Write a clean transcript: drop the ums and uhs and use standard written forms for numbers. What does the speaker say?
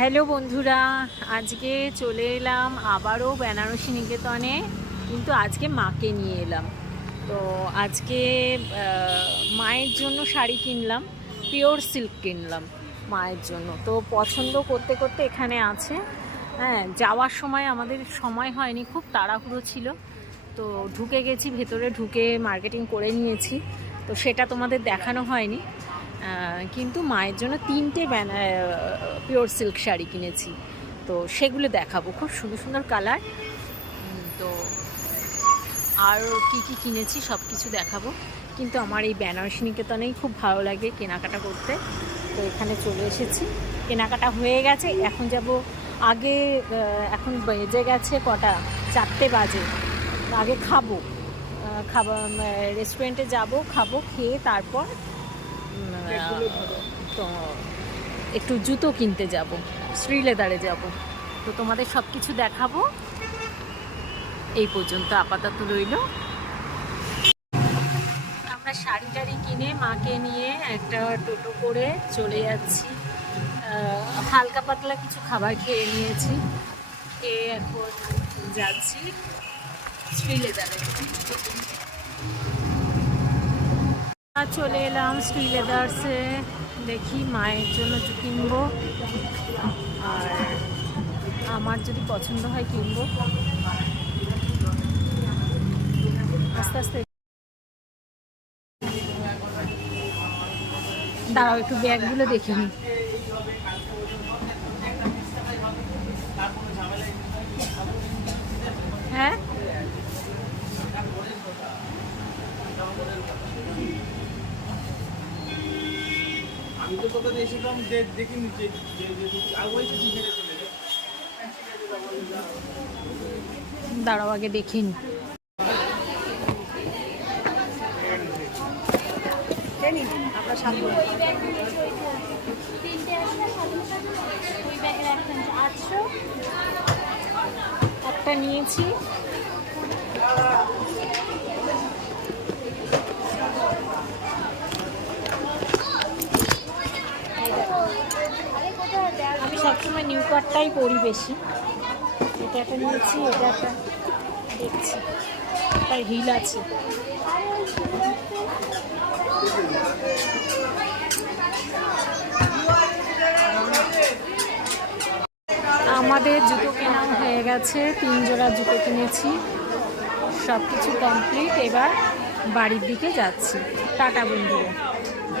Hello বন্ধুরা, আজকে চলে এলাম আবারও বেনারসি নিকেতনে, কিন্তু আজকে মাকে নিয়ে এলাম। তো আজকে মায়ের জন্য শাড়ি কিনলাম, পিওর সিল্ক কিনলাম মায়ের জন্য। তো পছন্দ করতে করতে এখানে আছে। হ্যাঁ, যাওয়ার সময় আমাদের সময় হয়নি, খুব তাড়াহুড়ো ছিল। তো ঢুকে গেছি, ভেতরে ঢুকে মার্কেটিং করে নিয়েছি। তো সেটা তোমাদের দেখানো হয়নি, কিন্তু মায়ের জন্য 3টে পিওর সিল্ক শাড়ি কিনেছি। তো সেগুলো দেখাবো, খুব সুন্দর সুন্দর কালার। তো আর কি কি কিনেছি সব কিছু দেখাবো। কিন্তু আমার এই বেনারসি নিকেতনেই খুব ভালো লাগে কেনাকাটা করতে। তো এখানে চলে এসেছি, কেনাকাটা হয়ে গেছে। এখন যাব আগে, এখন বেজে গেছে কটা, 4টে বাজে। আগে খাবো, রেস্টুরেন্টে যাব, খাবো, খেয়ে তারপর তো একটু জুতো কিনতে যাব, শ্রীলেদারে যাব। তো তোমাদের সব কিছু দেখাবো। এই পর্যন্ত আপাতত রইল। আমরা শাড়ি টাড়ি কিনে মাকে নিয়ে একটা টোটো করে চলে যাচ্ছি। হালকা পাতলা কিছু খাবার খেয়ে নিয়েছি, খেয়ে এখন যাচ্ছি শ্রীলেদারে। চলে এলাম শ্রীলেদার্সে, দেখি মায়ের জন্য কিনবো, আর আমার যদি পছন্দ হয় কিনবো। আস্তে আস্তে দাঁড়াও, একটু ব্যাগগুলো দেখে নিই। হ্যাঁ, আমি তো তোকে এসেছিলাম দেখিনি, দাঁড়াও আগে দেখিনি। একটা নিয়েছি, আমি সবসময় নিউ কাটটাই পরি বেশি। এটা একটা নিয়েছি, এটা একটা দেখছি, তার হিল আছে। আমাদের জুতো কেনা হয়ে গেছে, 3 জোড়া জুতো কিনেছি, সব কিছু কমপ্লিট। এবার বাড়ির দিকে যাচ্ছি। টাটা বন্ধুরা।